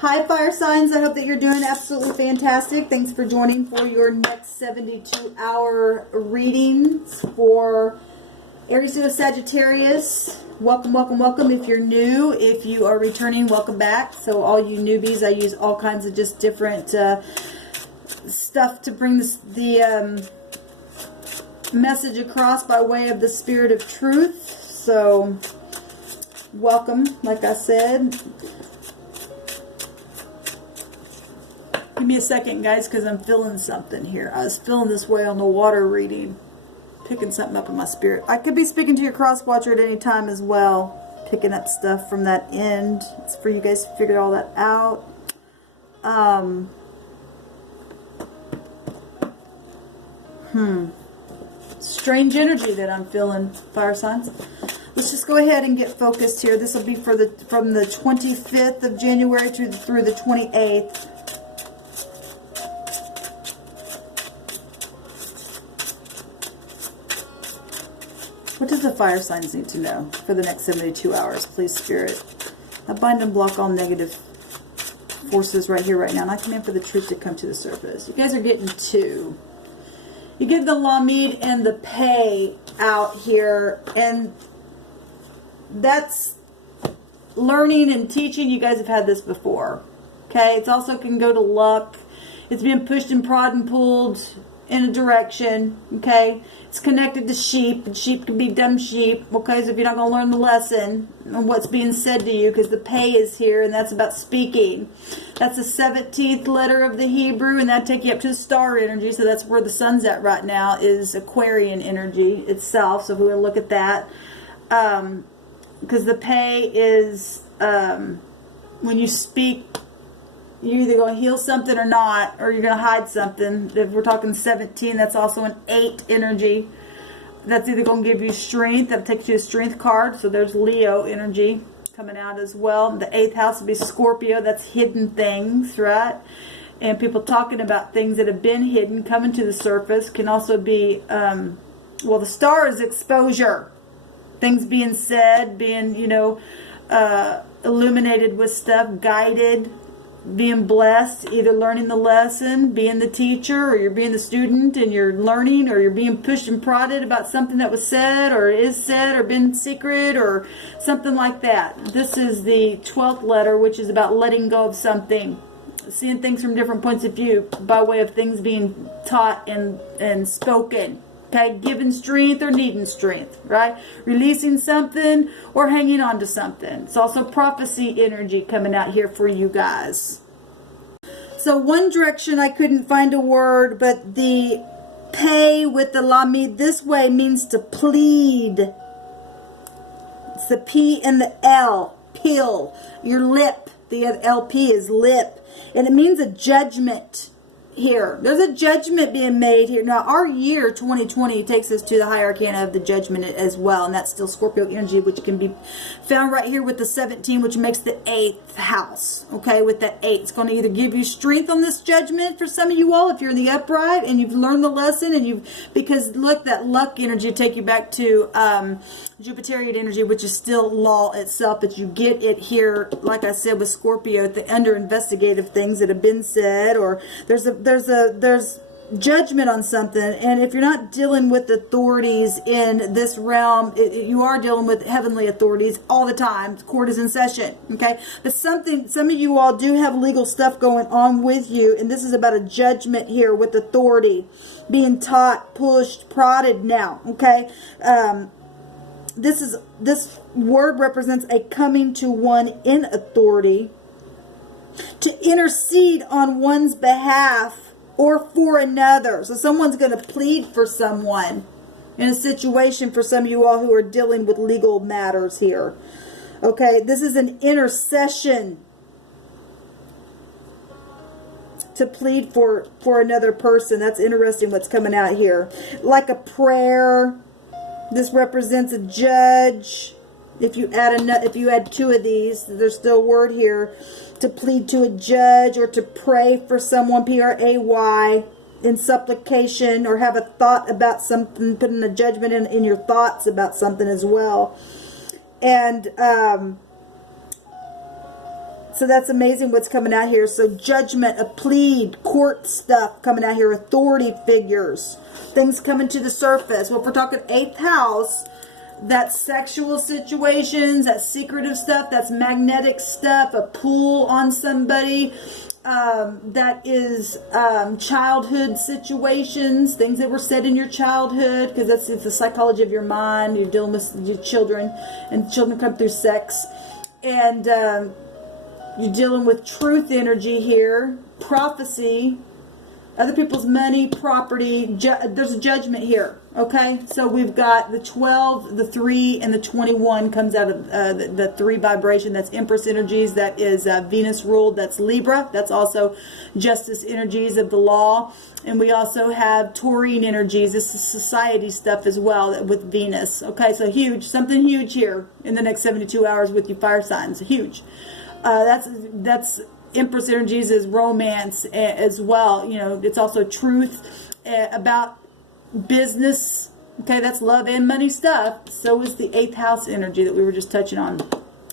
Hi, fire signs. I hope that you're doing absolutely fantastic. Thanks for joining for your next 72-hour readings for Aries, Leo, Sagittarius. Welcome, welcome, welcome. If you're new, if you are returning, welcome back. So all you newbies, I use all kinds of just different stuff to bring the message across by way of the spirit of truth. So welcome, like I said. Give me a second, guys, because I'm feeling something here. I was feeling this way on the water reading. Picking something up in my spirit. I could be speaking to your cross watcher at any time as well. Picking up stuff from that end. It's for you guys to figure all that out. Strange energy that I'm feeling, fire signs. Let's just go ahead and get focused here. This will be for from the 25th of January through the 28th. What does the fire signs need to know for the next 72 hours, please, Spirit? I bind and block all negative forces right here, right now. And I command for the truth to come to the surface. You guys are getting two. You get the Lamed and the Pay out here. And that's learning and teaching. You guys have had this before. Okay? It also can go to luck. It's being pushed and prodded and pulled in a direction. Okay? It's connected to sheep, and sheep can be dumb sheep, okay, so if you're not going to learn the lesson and what's being said to you, because the Pay is here, and that's about speaking. That's the 17th letter of the Hebrew, and that'll take you up to the star energy, so that's where the sun's at right now, is Aquarian energy itself, so if we want to look at that, because the Pay is, when you speak, you're either going to heal something or not, or you're going to hide something. If we're talking 17, that's also an 8 energy. That's either going to give you strength. That'll take you to a strength card. So there's Leo energy coming out as well. The 8th house will be Scorpio. That's hidden things, right? And people talking about things that have been hidden coming to the surface. Can also be, well, the star is exposure. Things being said, being, illuminated with stuff, guided, being blessed, either learning the lesson, being the teacher, or you're being the student and you're learning, or you're being pushed and prodded about something that was said or is said or been secret or something like that. This is the 12th letter, which is about letting go of something, seeing things from different points of view by way of things being taught and spoken. Okay, giving strength or needing strength, right? Releasing something or hanging on to something. It's also prophecy energy coming out here for you guys. So one direction I couldn't find a word, but the Pay with the Lamed this way means to plead. It's the P and the L, pill, your lip. The LP is lip. And it means a judgment. Here, there's a judgment being made here. Now, our year 2020 takes us to the high arcana of the judgment as well, and that's still Scorpio energy, which can be found right here with the 17, which makes the 8th house. Okay, with that 8, it's going to either give you strength on this judgment for some of you all if you're in the upright and you've learned the lesson, and because look, that luck energy take you back to Jupiterian energy, which is still law itself, but you get it here, like I said, with Scorpio, the under investigative things that have been said, or there's judgment on something, and if you're not dealing with authorities in this realm, you are dealing with heavenly authorities all the time. Court is in session, okay? But some of you all do have legal stuff going on with you, and this is about a judgment here with authority, being taught, pushed, prodded now, okay? This word represents a coming to one in authority to intercede on one's behalf or for another. So someone's going to plead for someone in a situation, for some of you all who are dealing with legal matters here. Okay, this is an intercession to plead for another person. That's interesting what's coming out here. Like a prayer. This represents a judge. If you add 2 of these, there's still a word here. To plead to a judge or to pray for someone, P-R-A-Y, in supplication, or have a thought about something, putting a judgment in your thoughts about something as well. And So that's amazing what's coming out here. So judgment, a plead, court stuff coming out here, authority figures, things coming to the surface. Well, if we're talking 8th house, that's sexual situations, that's secretive stuff, that's magnetic stuff, a pull on somebody. That is childhood situations, things that were said in your childhood, because it's the psychology of your mind. You're dealing with your children, and children come through sex. And you're dealing with truth energy here, prophecy, other people's money, property. There's a judgment here, okay? So we've got the 12, the 3, and the 21 comes out of the 3 vibration. That's Empress energies. That is Venus ruled. That's Libra. That's also justice energies of the law. And we also have Taurine energies. This is society stuff as well with Venus. Okay, so huge. Something huge here in the next 72 hours with you fire signs. Huge. That's Empress energies is romance as well. You know, it's also truth about business. Okay, that's love and money stuff. So is the 8th house energy that we were just touching on.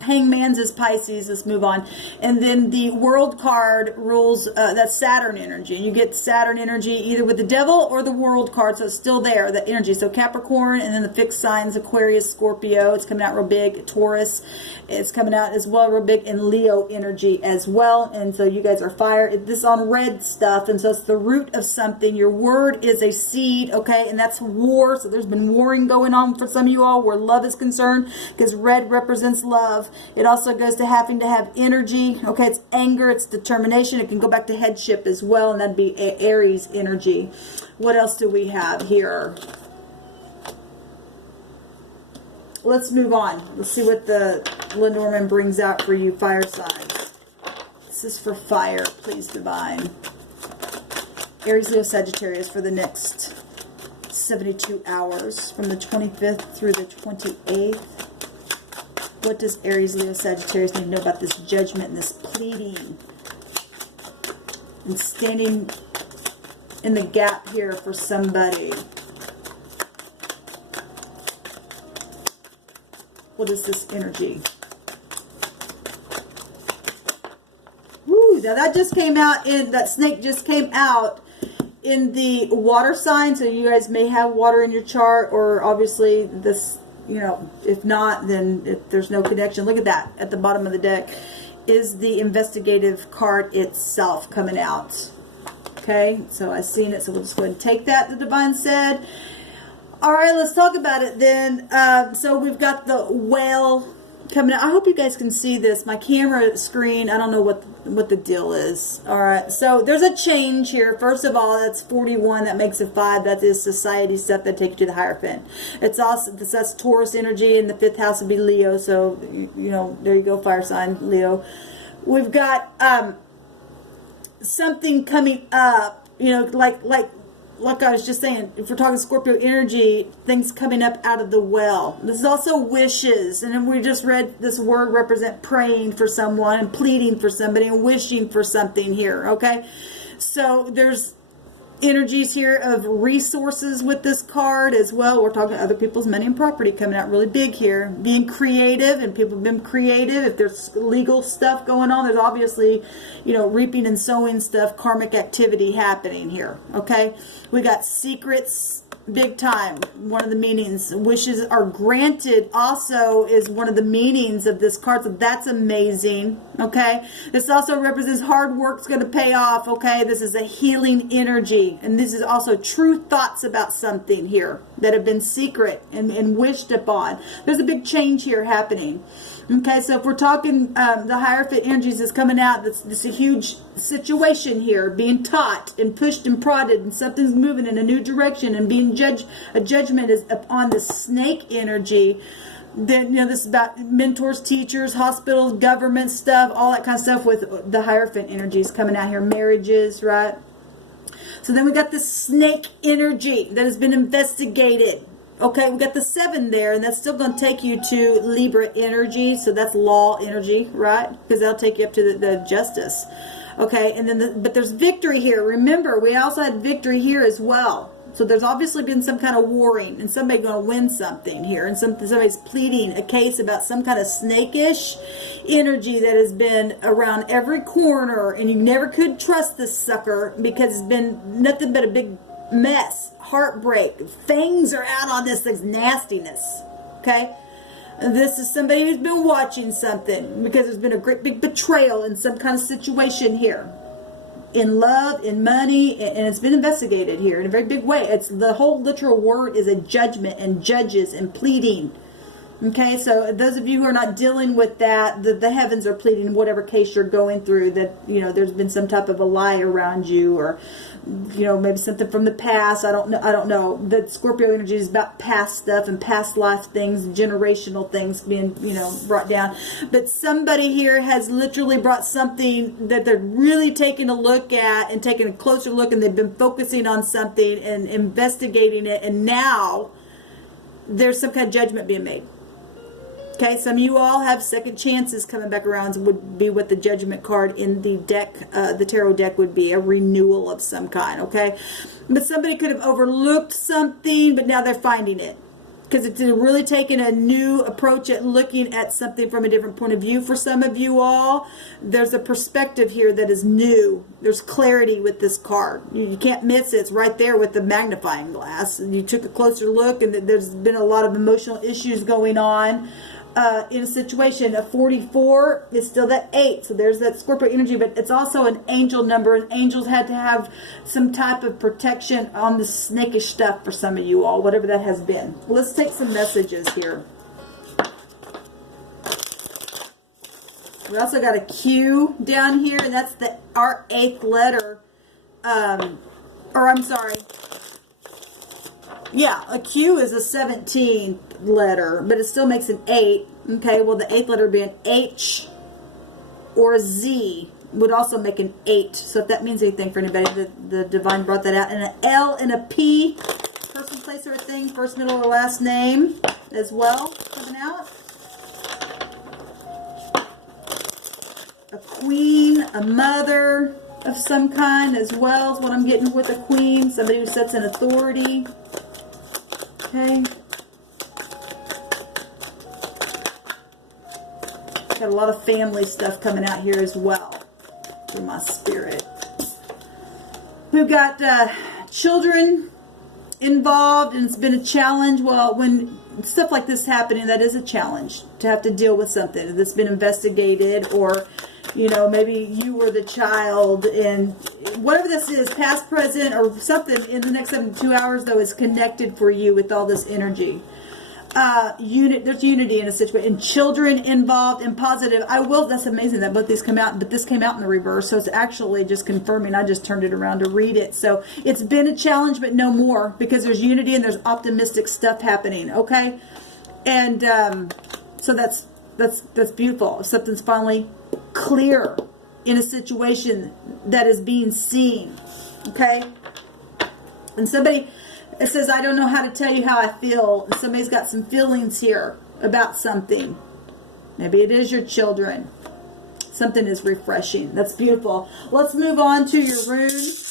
Hangman's is Pisces. Let's move on. And then the World card rules, that's Saturn energy. You get Saturn energy either with the Devil or the World card, so it's still there, the energy. So Capricorn, and then the fixed signs, Aquarius, Scorpio. It's coming out real big. Taurus, it's coming out as well real big. And Leo energy as well. And so you guys are fire. This is on red stuff, and so it's the root of something. Your word is a seed, okay? And that's war. So there's been warring going on for some of you all where love is concerned, because red represents love. It also goes to having to have energy. Okay, it's anger, it's determination. It can go back to headship as well, and that'd be Aries energy. What else do we have here? Let's move on. Let's see what the Lenormand brings out for you fire signs. This is for fire, please, divine. Aries, Leo, Sagittarius for the next 72 hours from the 25th through the 28th. What does Aries, Leo, Sagittarius need to know about this judgment and this pleading and standing in the gap here for somebody? What is this energy? Woo, now that just came out that snake just came out in the water sign. So you guys may have water in your chart, or obviously this, you know, if not, then if there's no connection. Look at that at the bottom of the deck is the investigative card itself coming out. Okay, so I've seen it, so we'll just go ahead and take that, the divine said. All right, let's talk about it then. So we've got the whale coming out. I hope you guys can see this. My camera screen, I don't know what the deal is. All right, so there's a change here. First of all, that's 41. That makes it 5. That is society stuff that takes you to the Hierophant. It's also, that's Taurus energy, and the 5th house would be Leo. So, you know, there you go, fire sign, Leo. We've got something coming up, you know, like I was just saying, if we're talking Scorpio energy, things coming up out of the well. This is also wishes. And then we just read this word represent praying for someone and pleading for somebody and wishing for something here, okay? So there's energies here of resources with this card as well. We're talking other people's money and property coming out really big here. Being creative, and people have been creative. If there's legal stuff going on, there's obviously, you know, reaping and sowing stuff, karmic activity happening here, okay? We got secrets, big time. One of the meanings, wishes are granted also is one of the meanings of this card. So that's amazing, okay? This also represents hard work's going to pay off, okay? This is a healing energy. And this is also true thoughts about something here that have been secret and wished upon. There's a big change here happening. Okay, so if we're talking the Hierophant energies is coming out, it's a huge situation here, being taught and pushed and prodded, and something's moving in a new direction and being judged. A judgment is upon the snake energy. Then, you know, this is about mentors, teachers, hospitals, government stuff, all that kind of stuff with the Hierophant energies coming out here, marriages, right? So then we got the snake energy that has been investigated. Okay, we got the 7 there, and that's still going to take you to Libra energy. So that's law energy, right? Because that'll take you up to the justice. Okay, and then but there's victory here. Remember, we also had victory here as well. So there's obviously been some kind of warring, and somebody's going to win something here, and somebody's pleading a case about some kind of snakish energy that has been around every corner, and you never could trust this sucker because it's been nothing but a big mess, heartbreak. Fangs are out on this thing's nastiness. Okay? This is somebody who's been watching something because there's been a great big betrayal in some kind of situation here. In love, in money, and it's been investigated here in a very big way. It's the whole literal word is a judgment and judges and pleading. Okay, so those of you who are not dealing with that, the heavens are pleading whatever case you're going through, that, you know, there's been some type of a lie around you, or, you know, maybe something from the past. I don't know. The Scorpio energy is about past stuff and past life things, generational things being, you know, brought down. But somebody here has literally brought something that they're really taking a look at and taking a closer look, and they've been focusing on something and investigating it, and now there's some kind of judgment being made. Okay, some of you all have second chances coming back around, would be what the judgment card in the deck, the tarot deck, would be, a renewal of some kind, okay? But somebody could have overlooked something, but now they're finding it. Because it's really taken a new approach at looking at something from a different point of view for some of you all. There's a perspective here that is new. There's clarity with this card. You can't miss it. It's right there with the magnifying glass. You took a closer look, and there's been a lot of emotional issues going on. In a situation. A 44 is still that 8, so there's that Scorpio energy, but it's also an angel number, and angels had to have some type of protection on the snakish stuff for some of you all, whatever that has been. Let's take some messages here. We also got a Q down here, and that's our 8th letter, or I'm sorry, yeah, a Q is a 17th letter, but it still makes an 8. Okay, well, the 8th letter being H or a Z would also make an 8. So if that means anything for anybody, the divine brought that out. And an L and a P, person, place, or thing, first, middle, or last name as well, coming out. A queen, a mother of some kind as well is what I'm getting with a queen. Somebody who sets an authority. Okay. Got a lot of family stuff coming out here as well through my spirit. We've got children involved, and it's been a challenge. Well, when stuff like this happening, that is a challenge to have to deal with something that's been investigated, or, you know, maybe you were the child, and whatever this is, past, present, or something in the next 72 hours, though, is connected for you with all this energy. There's unity in a situation, and children involved in positive. That's amazing that both these come out, but this came out in the reverse, so it's actually just confirming. I just turned it around to read it. So it's been a challenge, but no more, because there's unity and there's optimistic stuff happening. Okay, and so that's beautiful. Something's finally clear in a situation that is being seen. Okay, and somebody. It says, I don't know how to tell you how I feel. And somebody's got some feelings here about something. Maybe it is your children. Something is refreshing. That's beautiful. Let's move on to your runes.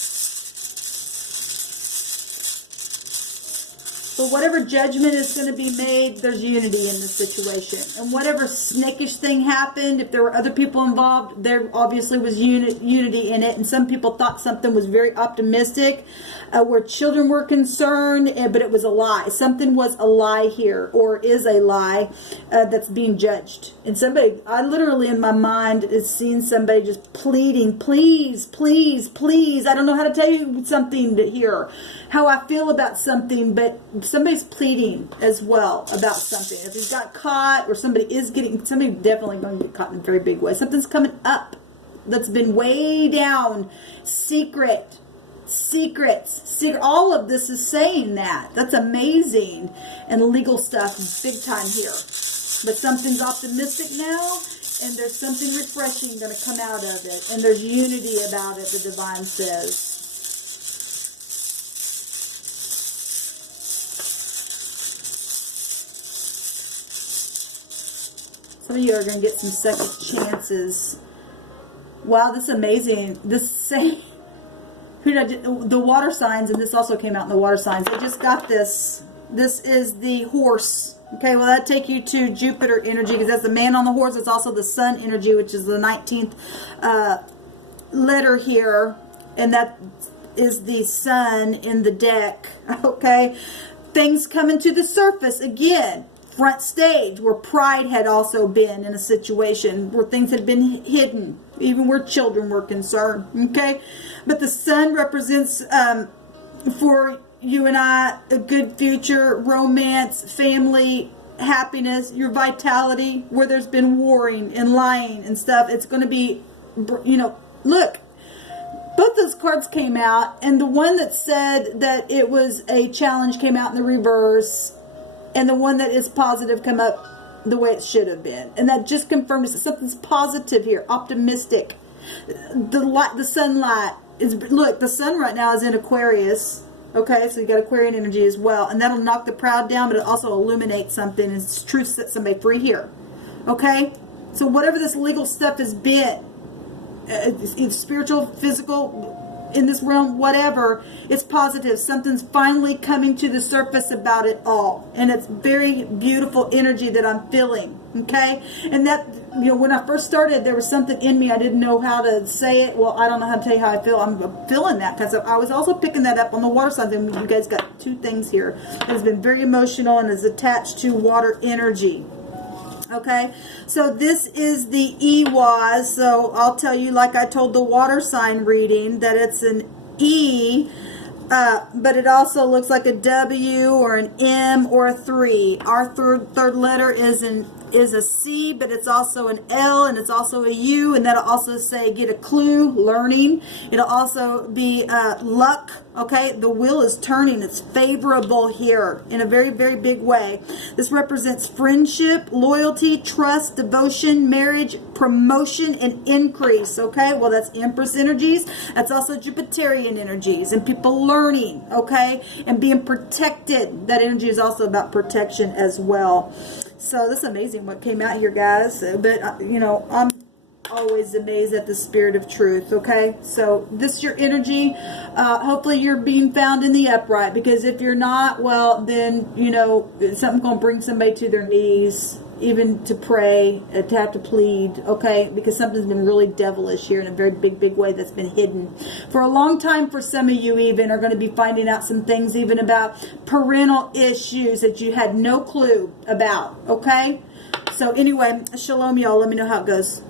So whatever judgment is going to be made, there's unity in this situation. And whatever snakish thing happened, if there were other people involved, there obviously was unity in it. And some people thought something was very optimistic where children were concerned, but it was a lie. Something was a lie here, or is a lie that's being judged. And somebody, I literally in my mind is seeing somebody just pleading, please, please, please. I don't know how to tell you something here, how I feel about something, but somebody's pleading as well about something. If you've got caught, or somebody definitely going to get caught in a very big way. Something's coming up that's been way down. Secrets. All of this is saying that. That's amazing. And legal stuff is big time here. But something's optimistic now, and there's something refreshing going to come out of it. And there's unity about it, the divine says. Some of you are going to get some second chances. Wow, this is amazing. who did I do? The water signs, and this also came out in the water signs. I just got this. This is the horse. Okay, well, that take you to Jupiter energy, because that's the man on the horse. It's also the sun energy, which is the 19th letter here, and that is the sun in the deck. Okay, things coming to the surface again. Front stage, where pride had also been in a situation where things had been hidden, even where children were concerned. Okay, but the sun represents for you and I a good future, romance, family, happiness, your vitality. Where there's been warring and lying and stuff, it's going to be, you know, look, both those cards came out, and the one that said that it was a challenge came out in the reverse, and the one that is positive come up the way it should have been. And that just confirms that something's positive here, optimistic. The light, the sunlight is, look, the sun right now is in Aquarius. Okay, so you got Aquarian energy as well, and that'll knock the proud down, but it also illuminates something. It's truth, set somebody free here. Okay, so whatever this legal stuff has been, it's spiritual, physical, in this realm, whatever, it's positive. Something's finally coming to the surface about it all, and it's very beautiful energy that I'm feeling. Okay, and that, you know, when I first started, there was something in me, I didn't know how to say it. Well, I don't know how to tell you how I feel. I'm feeling that, because I was also picking that up on the water signs, and you guys got two things here. It's been very emotional and is attached to water energy. Okay, so this is the EWAS. So I'll tell you, like I told the water sign reading, that it's an E, but it also looks like a W or an M or a 3. Our third letter is a C, but it's also an L, and it's also a U, and that'll also say get a clue, learning. It'll also be luck. Okay, the wheel is turning. It's favorable here in a very, very big way. This represents friendship, loyalty, trust, devotion, marriage, promotion, and increase. Okay, well, that's Empress energies. That's also Jupiterian energies, and people learning, okay, and being protected. That energy is also about protection as well. So this is amazing what came out here, guys. But, you know, I'm always amazed at the spirit of truth. Okay, so this is your energy. Hopefully you're being found in the upright, because if you're not, well, then, you know, something's going to bring somebody to their knees, even to pray, to have to plead. Okay, because something's been really devilish here in a very big way that's been hidden for a long time. For some of you even are going to be finding out some things even about parental issues that you had no clue about. Okay, so anyway, shalom, y'all. Let me know how it goes.